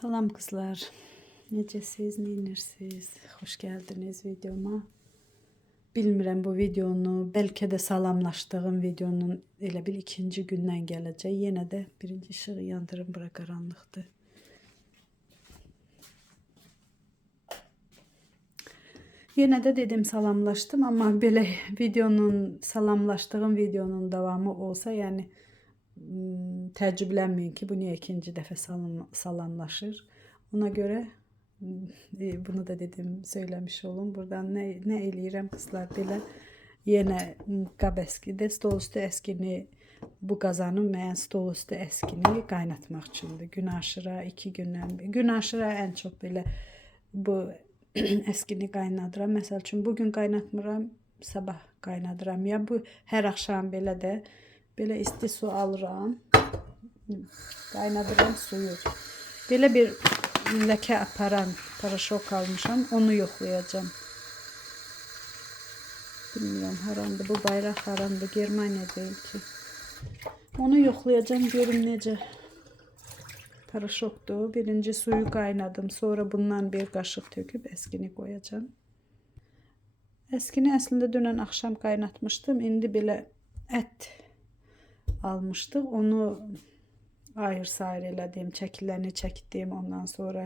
Salam kızlar. Necəsiz, neyinirsiniz? Xoş gəldiniz videoma. Bilmirəm bu videonu, bəlkə də salamlaşdığım videonun elə bil ikinci gündən gələcək. Yenə də birinci işığı yandırım, bura qaranlıqdır. Yenə də dedim salamlaşdım, amma belə salamlaşdığım videonun davamı olsa, yəni təəccüblənməyin ki, bu niyə ikinci dəfə salamlaşır. Ona görə bunu da dedim, söyləmiş olum. Buradan nə eləyirəm kızlar, belə yenə qab əskidə stol üstü əskini, bu qazanın mən stol üstü əskini qaynatmaq üçündür. Gün aşıra, 2 gündən, gün aşıra ən çox belə bu əskini qaynadıram. Məsəl üçün bugün qaynatmıram, sabah qaynadıram. Ya bu hər axşam belə isti su alıram, qaynadıram suyu. Belə bir ləkə aparan paraşok almışam, onu yoxlayacağım. Bilmirəm harandır, bu bayraq harandır, Germaniya deyil ki. Onu yoxlayacağım, görüm necə paraşokdur. Birinci suyu qaynadım, sonra bundan bir qaşıq töküb əskini qoyacağım. Əskini əslində dünən axşam qaynatmışdım, indi belə ət almışdıq, onu ayır-sayır elədim, çəkiləni çəkdim, ondan sonra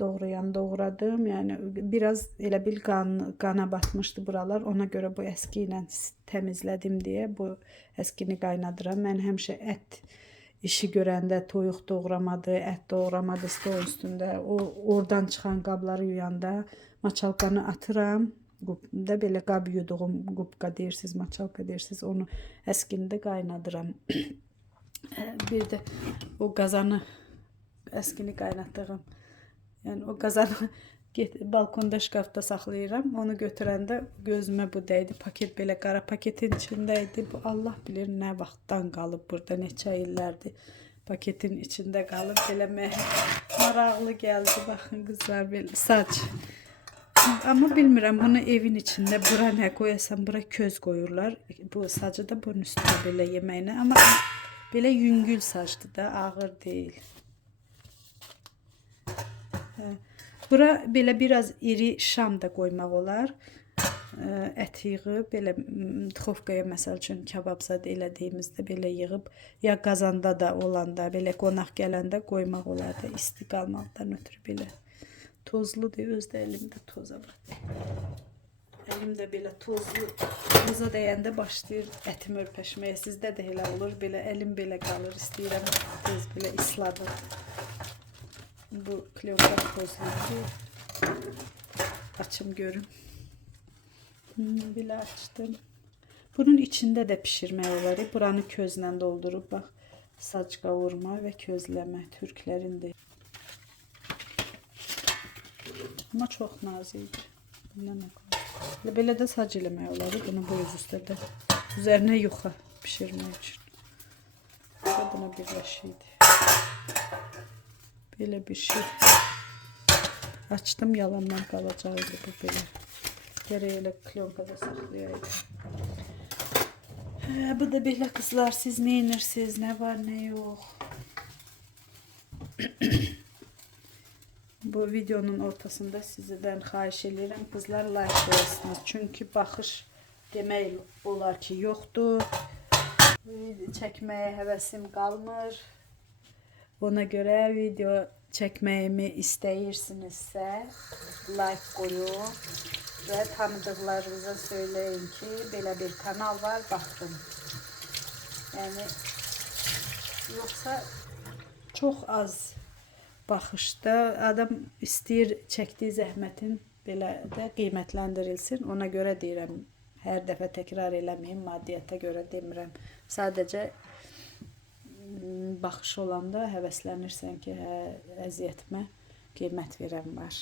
doğradım. Yəni biraz elə bil qana batmışdı buralar, ona görə bu əski ilə təmizlədim deyə bu əskini qaynadıram. Mən həmişə ət işi görəndə toyuq doğramadı, ət doğramadı stol üstündə, oradan çıxan qabları yuyanda maçalkanı atıram. Da belə qab yuduğum qubqa deyirsiniz, maçalka deyirsiniz, onu əskində qaynadıram. Bir də o qazanı, əskini qaynatdığım, yəni o qazanı balkonda şkafda saxlayıram. Onu götürəndə gözümə bu dəydi. Paket belə qara paketin içində idi. Bu Allah bilir nə vaxtdan qalıb burada, neçə illərdir paketin içində qalıb. Belə maraqlı gəldi. Baxın qızlar, belə saç. Amma bilmirəm, bunu evin içində bura nə qoyasam, bura köz qoyurlar. Bu sacı da bunun üstünə belə yeməyinə. Amma belə yüngül sacdır da, ağır deyil. Bura belə biraz iri şam da qoymaq olar. Ət yığıb, belə duxovkaya məsəl üçün kababzad elədiyimizdə belə yığıb, ya qazanda da olanda, belə qonaq gələndə qoymaq olar da, isti qalmaqdan ötürü belə. Tozludur, özdə əlimdə toza var. Əlimdə belə toza dəyəndə başlayır ətim örpəşməyə. Sizdə də elə olur, belə əlim belə qalır, istəyirəm tez belə isladır. Bu klevka tozludur. Açım görüm. Belə açdım. Bunun içində də pişirmək olar. Buranı közlə doldurub, bax, saç qavurma və közləmə türklərindir. Amma çox nazikdir. Belə də sac eləmək olar. Bunu bu üstədə üzərinə yuxa pişirmək üçün. Buna birləşikdir. Belə bir şey. Açdım, yalandan qalacaqdı bu belə. Gərək elə klonkada saxlayaydım. Bu da belə qızlar, siz neyinirsiniz, nə var, nə yox. Bu videonun ortasında sizdən xahiş edirəm, qızlar, like qoyasınız. Çünki baxış demək olar ki yoxdur. Çəkməyə həvəsim qalmır. Ona görə video çəkməyimi istəyirsinizsə like qoyun və tanıdıqlarınıza söyləyin ki, belə bir kanal var, baxın. Yəni, yoxsa çox az baxışda adam istəyir çəkdiyi zəhmətin belə də qiymətləndirilsin. Ona görə deyirəm, hər dəfə təkrar eləməyin, maddiyyata görə demirəm. Sadəcə baxış olanda həvəslənirsən ki, əziyyətimə qiymət verən var.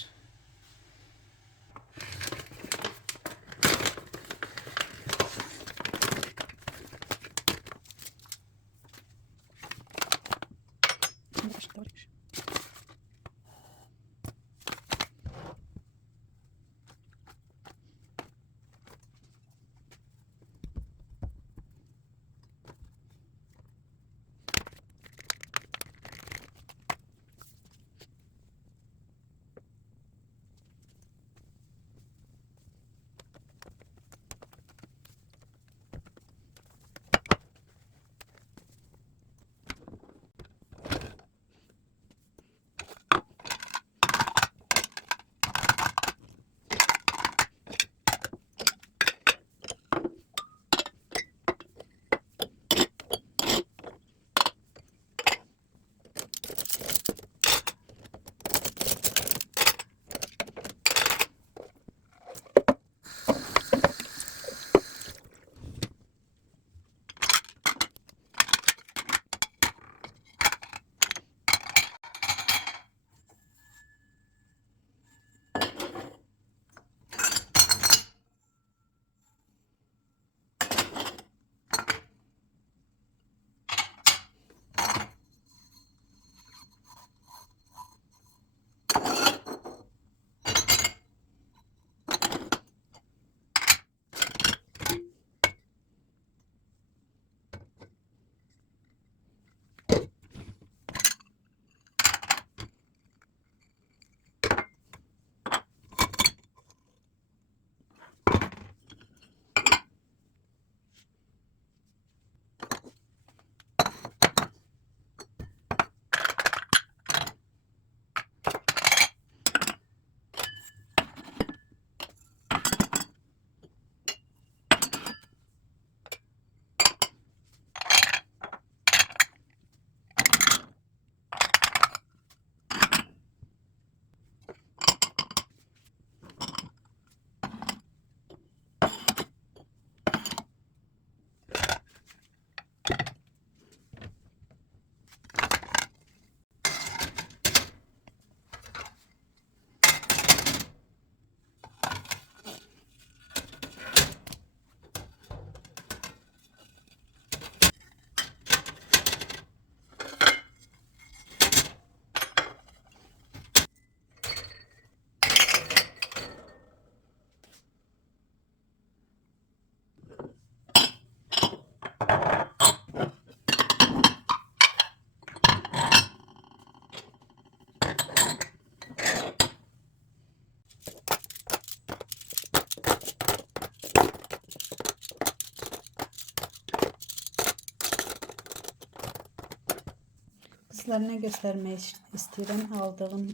Sizlərə nə göstərmək istəyirəm? Aldığım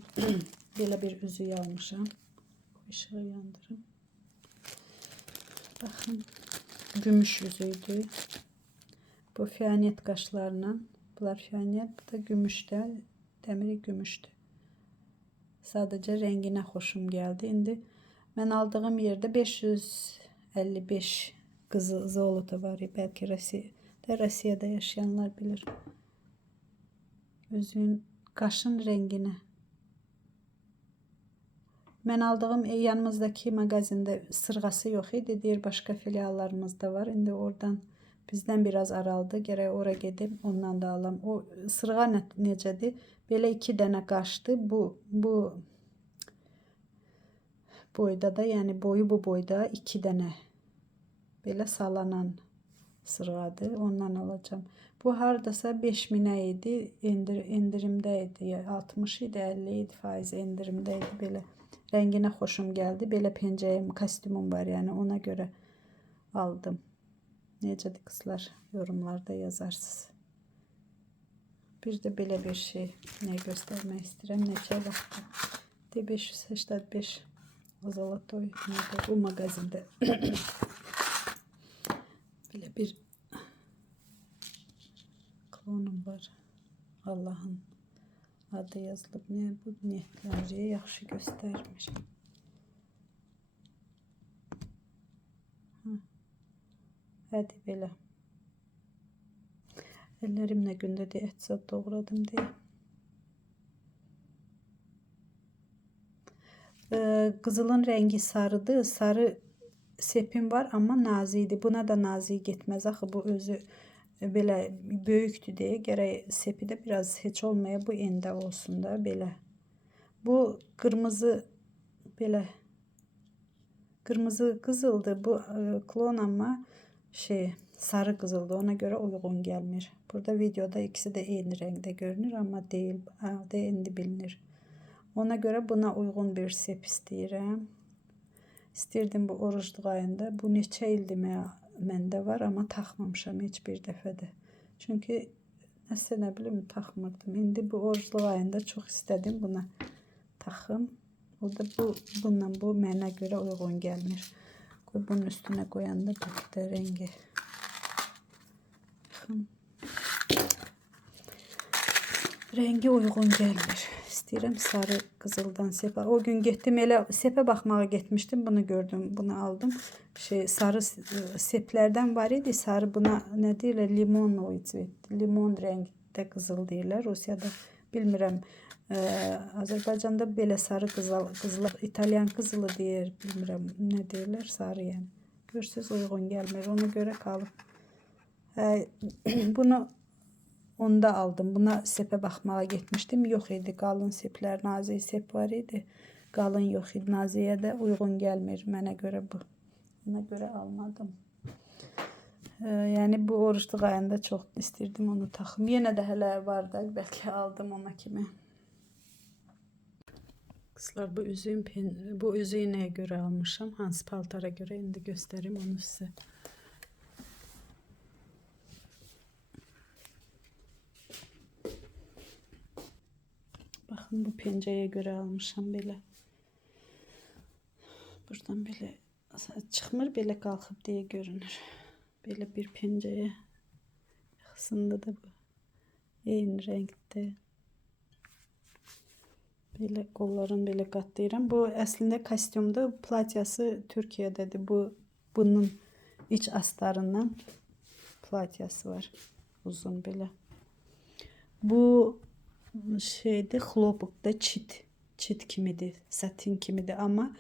belə bir üzüyü almışam. İşığı yandırım. Baxın, gümüş yüzüydü. Bu fiyanet qaşlarla. Bunlar fiyanet, bu da gümüşdə. Dəmiri gümüşdür. Sadəcə rənginə xoşum gəldi. İndi mən aldığım yerdə 555 qızıl zolota var. Bəlkə Rusiyada yaşayanlar bilir. Üzüyün, qaşın rənginə. Mən aldığım yanımızdakı mağazində sırğası yox idi. Deyir, başqa filiallarımızda var. İndi oradan bizdən biraz aralıdır. Gərək ora gedim, ondan da alam. O sırğa necədir? Belə 2 dənə qaşdı. Bu boyda da, yəni boyu bu boyda 2 dənə belə salanan sırğadır. Ondan alacağım. Bu hardasa 5000'ə idi. İndirimdə idi. 60 idi, 50 idi faiz indirimdə idi. Belə rənginə xoşum gəldi. Belə pencəyim, kostyumum var, yəni ona görə aldım. Necədir qızlar? Yorumlarda yazarsınız. Bir də belə bir şey nə göstərmək istəyirəm. Neçə vaxtdır. D585 Zolotoy bu mağazində. Belə bir klonum var. Allah'ın adı yazılıb. Ne bu niyetləriyə yaxşı göstərmiş. Hadi belə. Ellerimlə gündə de et zat doğradım deyə. Qızılın rəngi sarıdır. Sarı sepim var, amma nazikdir. Buna da nazik getməz. Axı bu özü belə böyükdür deyə gərək sepi də biraz heç olmaya bu endə olsun da belə. Bu qırmızı belə qırmızı qızıldır. Bu klon amma sarı qızıldır. Ona görə uyğun gəlmir. Burada videoda ikisi də eyni rəngdə görünür, amma deyil. İndi bilinir. Ona görə buna uyğun bir sep istəyirəm. İstirdim bu orucluq ayında. Bu neçə ildir məndə var, amma taxmamışam heç bir dəfədə. Çünki nəsə nə bilim taxmırdım. İndi bu orucluq ayında çox istədim buna taxım. O da bu mənə görə uyğun gəlmir. Qoy bunun üstünə qoyanda bu rəngi. Rəngi uyğun gəlmir. İstəyirəm sarı qızıldan sep. O gün getdim, elə sepə baxmağa getmişdim. Bunu gördüm, bunu aldım. Sarı seplərdən var idi. Sarı buna nə deyirlər? Limon rəngdə qızıl deyirlər. Rusiyada bilmirəm. Azərbaycanda belə sarı qızıl, İtalyan qızılı deyir. Bilmirəm nə deyirlər, sarı yəni. Görsüz uyğun gəlmir. Ona görə qalıb. Bunu onda aldım. Buna sepə baxmağa getmişdim. Yox idi. Qalın seplər, nazik sep var idi. Qalın yox idi. Naziyə də uyğun gəlmir mənə görə bu. Ona görə almadım. Yəni bu orucluq ayında çox istirdim onu taxım. Yenə də hələ var da, bəlkə aldım ona kimi. Qızlar, bu üzüyü nəyə görə almışam? Hansı paltara görə? İndi göstərim onu sizə. Baxın, bu pencəyə görə almışam belə. Buradan belə çıxmır, belə qalxıb deyə görünür. Belə bir pencəyə. Yaxasında da bu. Eyni rəngdə. Belə qollarını belə qatlayıram. Bu əslində kostyumdur. Platyası Türkiyədədir. Bunun iç astarından platyası var. Uzun belə. Bu şeydir, xlopukda çit kimidir, satin kimidir. Amma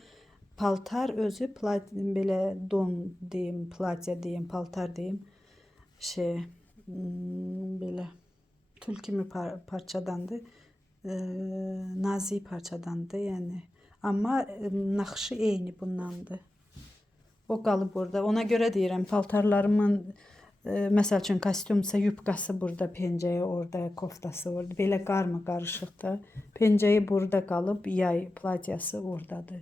paltar özü belə don deyim, platya deyim, paltar deyim. Belə tül kimi parçadandır. Nazik parçadandır, yəni. Amma naxışı eyni bundandır. O qalıb burada. Ona görə deyirəm, paltarlarımın məsəl üçün kostyumsa yubkası burada, pencəyi orada, koftası orada. Belə qarışıqda. Pencəyi burada qalıb, yay platyası oradadır.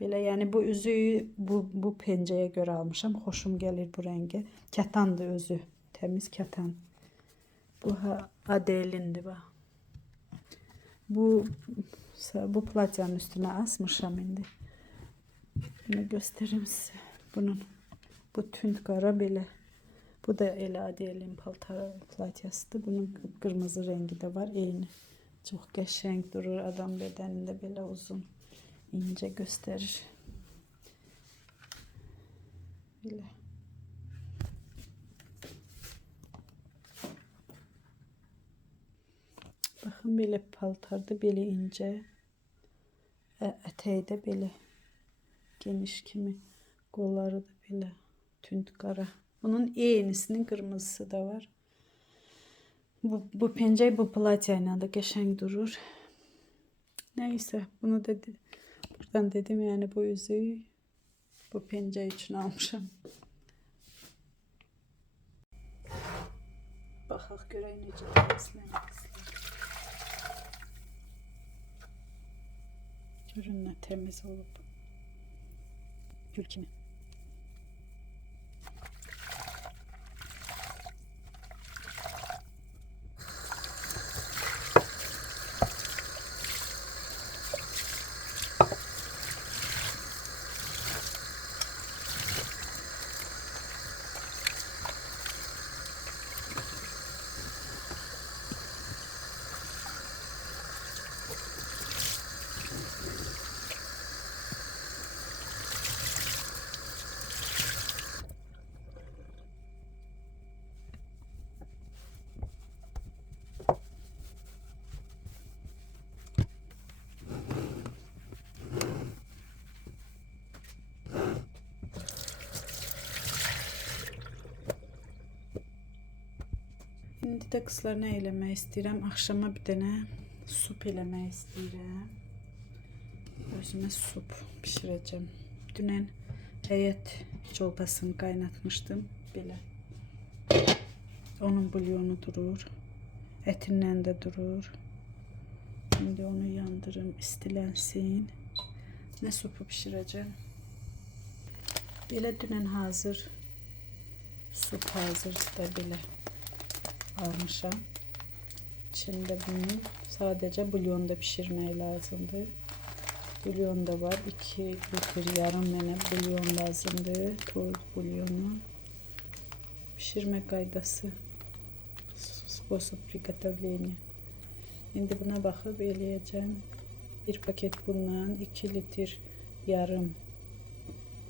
Belə, yəni bu üzüyü bu pencəyə görə almışam. Xoşum gəlir bu rəngi. Kətandır özü. Təmiz kətan. Bu Adelindir bax. Bu platyanın üstüne asmışam indi. Bunu göstereyim size. Bu tünd qara belə. Bu da elə adiyelin paltar platyasıdır. Bunun kırmızı rengi de var. Eyni. Çok qəşəng durur. Adam bədənində belə uzun, ince gösterir. Belə. Baxın belə paltarda belə ince. Ətəyi də belə geniş kimi. Qolları da belə tünd qara. Bunun eynisinin kırmızısı da var. Bu pencey bu platyayla da qəşəng durur. Neyse bunu da buradan dedim, yani bu yüzüğü bu pencey için almışım. Baxaq görək necə təmizlənir. Görün nə təmiz olub. Gül kimi. İndi də qızlar nə eləmək istəyirəm? Axşama bir dənə sup eləmək istəyirəm. Özümə sup bişirəcəm. Dünən həyət çolpasını qaynatmışdım belə. Onun bulyonu durur. Ətindən də durur. Şimdi onu yandırım, istilənsin. Nə supu bişirəcəm? Belə dünən hazır sup hazır da belə almışam. Şimdi bunu sadece bulyonda pişirmeye lazımdı. Bulyon da var. 2 litre yarım mənə bulyon lazımdı. Toz bulyonu. Pişirme qaydası. Spособ приготовления. Şimdi buna bakıp eləyəcəm. Bir paket bundan 2 litre yarım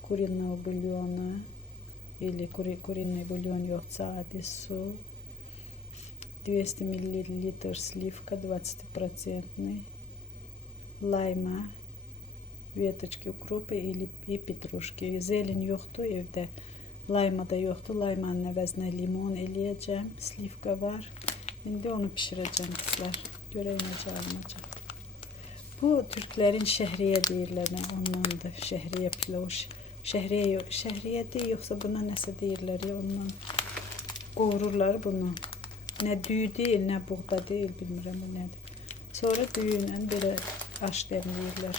куриного бульона или куриный бульон yoxsa adi su. 200 мл сливка 20%, лайма, веточки укропа и петрушки. Zeytin yoktu evde. Layma da yoktu. Laymanın əvəzinə limon eləyəcəm. Slivka var. Şimdi onu pişirəcəm kızlar. Görək necə alınacaq. Bu Türklərin şəhriyə deyirlər, ondandır. Şəhriyə pilav. Şəhriyə deyil, yoxsa buna nəsə deyirlər ya, ondan qovururlar bunu. Nə düyü deyil, nə buğda deyil, bilmirəm bu nədir. Sonra düyü ilə belə aş dəmləyirlər.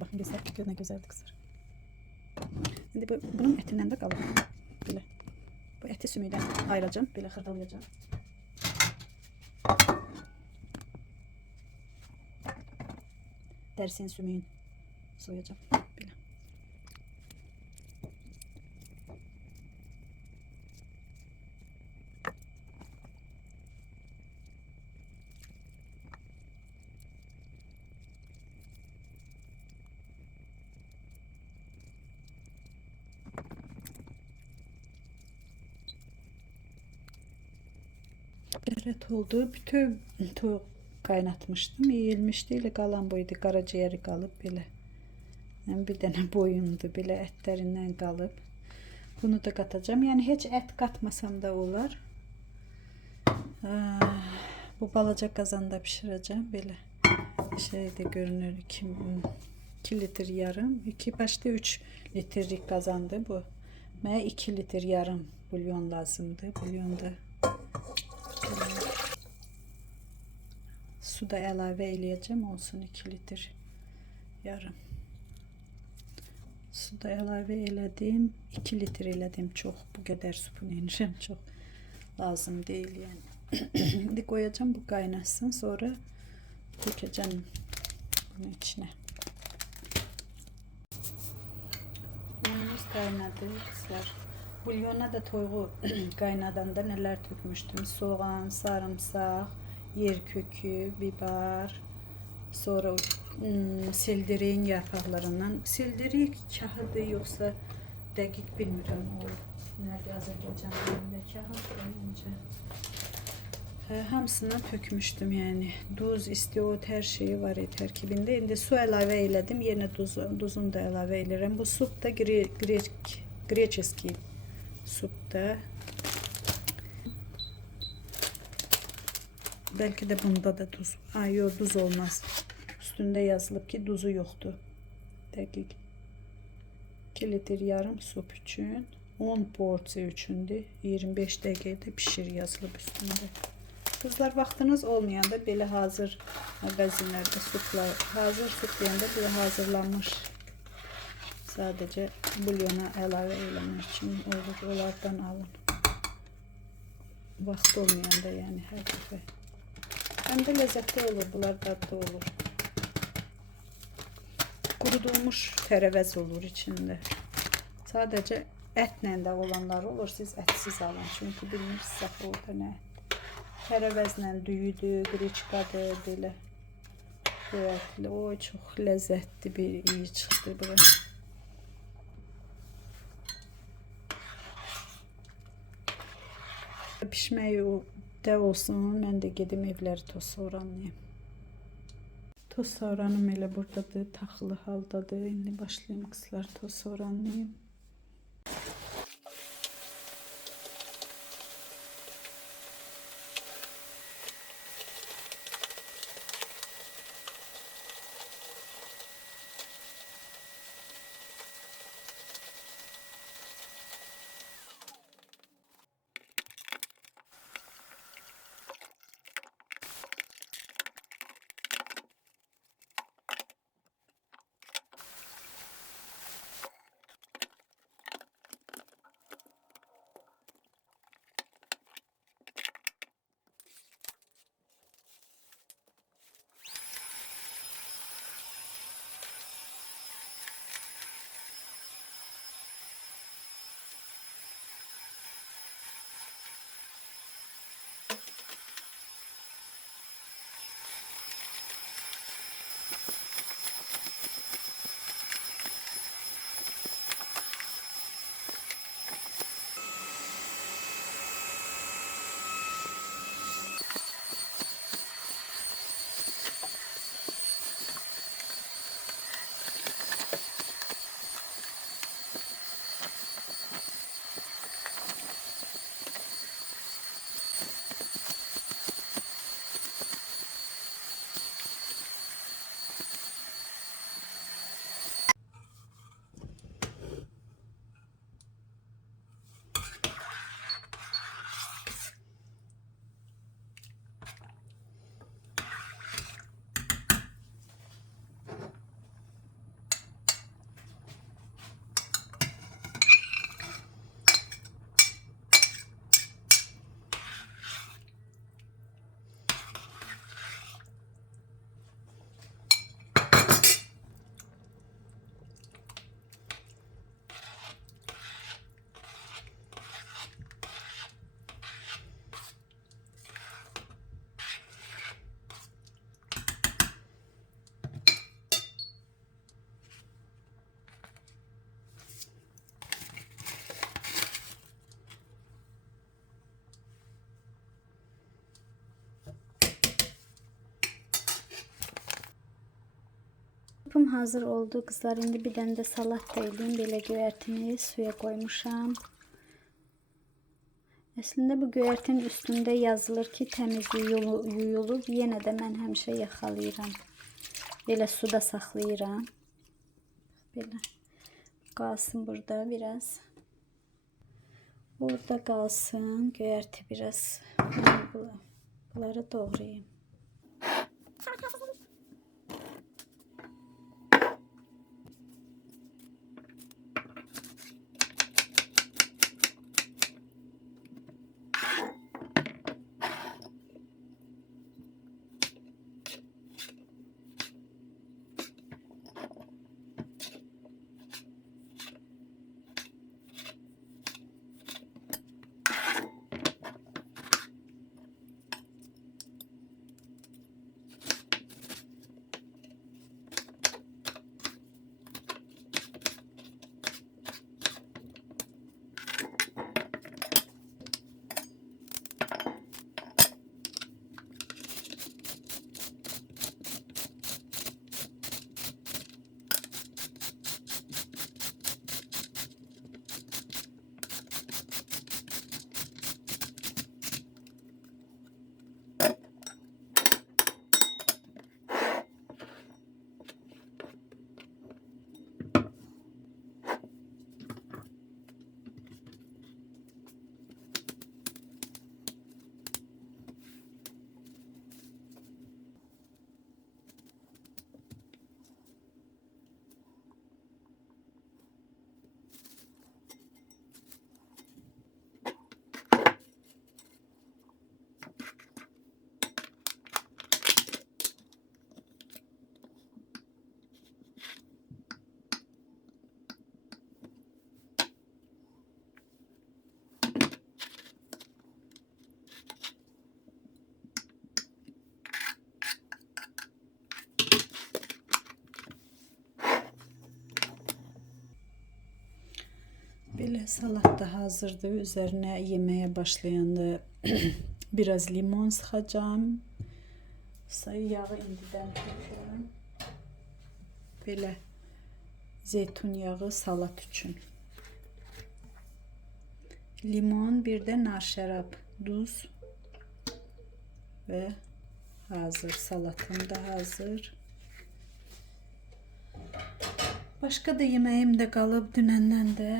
Bakın göster, ne güzeldi kızlar. Şimdi bunun etindən də qalır. Belə. Bu eti sümüydən ayıracağım, belə xırdalayacağım. Dərsin sümüyün soyacağım. Belə. Evet oldu. Bütün toyuq qaynatmışdım. Yeyilmişdi. Elə qalan boydu. Qaraciyəri qalıb belə. Bir dənə boyundu. Belə ətlərindən qalıb. Bunu da qatacağım. Yəni heç ət qatmasam da olar. Bu balaca qazanda bişirəcəm. Belə şeydə görünür. 2 litre yarım. 2 başda 3 litrelik qazandı bu. Mənə 2 litre yarım bulyon lazımdı. Bulyonda su da əlavə eləyəcəm, olsun 2 litr yarım. Su da əlavə elədim. 2 litr elədim. Çox bu qədər su eləyirəm. Çox lazım deyil yəni. İndi qoyacağım bu qaynasın. Sonra dökəcəm bunun içine. Unumuz kaynadı kızlar. Bulyona da toyuğu kaynadanda neler dökmüştüm. Soğan, sarımsak, yer kökü, biber, sonra selderin yarpaqlarından. Selderi kahıdı yoksa dəqiq bilmirəm o. Nerede Azərbaycan dilində kahıdı önce. Hamısından tökmüştüm yani. Duz, istiot, her şeyi var tərkibində. İndi su əlavə elədim. Yenə duzunu da əlavə edirəm. Bu sup da greçeski supta. Belki de bunda da tuz. Yok, duz olmaz. Üstünde yazılıb ki duzu yoktu. Dəqiq. 2 litr yarım sup üçün, 10 porsiya üçündür. 25 dəqiqədə pişir yazılıb üstünde. Kızlar, vaxtınız olmayanda belə hazır magazinlerde suplar, hazır sup deyəndə belə hazırlanmış sadece bulyona əlavə eləmək üçün olur. Onlardan alın. Vaxt olmayanda yani hər dəfə. Hem de lezzetli olur. Bunlar dadlı olur. Kurudulmuş terevez olur içinde. Sadece etle de olanlar olur. Siz etsiz alın. Çünkü bilmirsiniz orada ne et. Terəvəzlə düyüdür, qriçkadır, belə göyərtli. O çox ləzzətli bir iyi çıxdı bura. Pişməyi də olsun, mən də gedim evləri toz soğranlayayım. Toz soğranım elə buradadır, taxılı haldadır. İndi başlayayım qızlar, toz soğranlayayım. Supum hazır oldu kızlar. İndi bir dənə də salat da eləyim. Belə göyərtini suya koymuşam. Əslində bu göyərtinin üstündə yazılır ki, təmiz yuyulub. Yenə də mən həmişə yaxalayıram. Belə suda saxlayıram. Belə qalsın burada biraz. Orada qalsın. Göyərti biraz. Bunları doğrayayım. Belə salat da hazırdır. Üzerine yemeğe başlayanda biraz limon sıxacağım. Yağı indidən tökürəm. Belə zeytunyağı salat üçün. Limon, bir de nar şərab, duz ve hazır. Salatım da hazır. Başka da yemeğim de qalıb dünəndən də.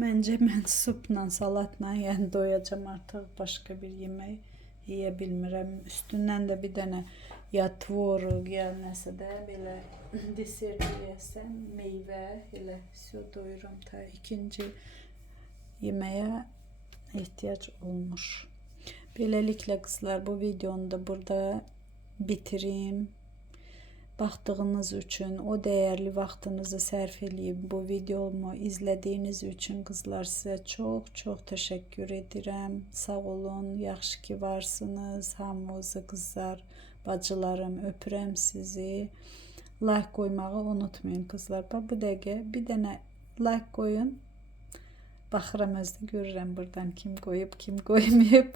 Məncə mən supla, salatla yəni doyacağım artıq. Başka bir yemək yeyə bilmirəm. Üstündən də bir dənə ya tvorog ya nəsə də belə deser yeyəsəm, meyvə elə doyuram. Ta ikinci yeməyə ihtiyac olmuş. Beləliklə qızlar, bu videonu da burada bitireyim. Baxdığınız üçün, o değerli vaxtınızı sərf eləyib bu videomu izlədiyiniz üçün qızlar, sizə çox təşəkkür edirəm. Sağ olun, yaxşı ki varsınız. Hamınızı qızlar, bacılarım, öpürəm sizi. Like qoymağı unutmayın qızlar. Bu dəqiqə bir dənə like qoyun. Baxıram, özdə görürəm buradan kim qoyub, kim qoymayıb.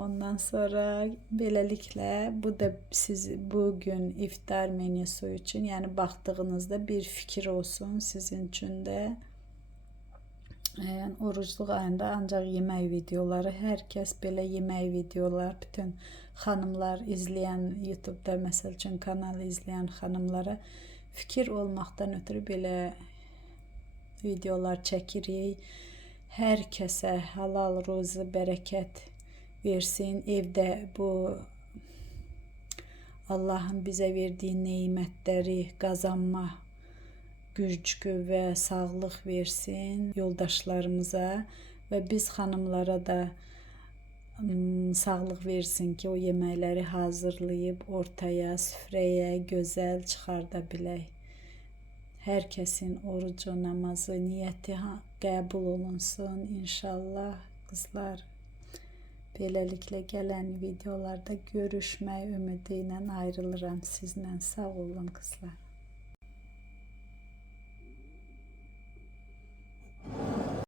Ondan sonra beləliklə bu da siz bugün iftar menüsü üçün, yəni baxdığınızda bir fikir olsun sizin üçün də. Orucluq ayında ancaq yemək videoları, hər kəs belə yemək videolar, bütün xanımlar izləyən, YouTube'da məsəl üçün kanalı izləyən xanımlara fikir olmaqdan ötürü belə videolar çəkirik. Hər kəsə halal ruzi, bərəkət versin. Evdə bu Allah'ın bize verdiği nimetleri kazanma güc, qüvvə, sağlıq versin yoldaşlarımıza ve biz hanımlara da sağlıq versin ki o yeməkləri hazırlayıb ortaya, süfrəyə gözəl çıxarda bilək. Hər kəsin orucu, namazı, niyyəti qəbul olunsun inşallah qızlar. Beləliklə gələn videolarda görüşmək ümidi ilə ayrılıram sizlə. Sağ olun qızlar.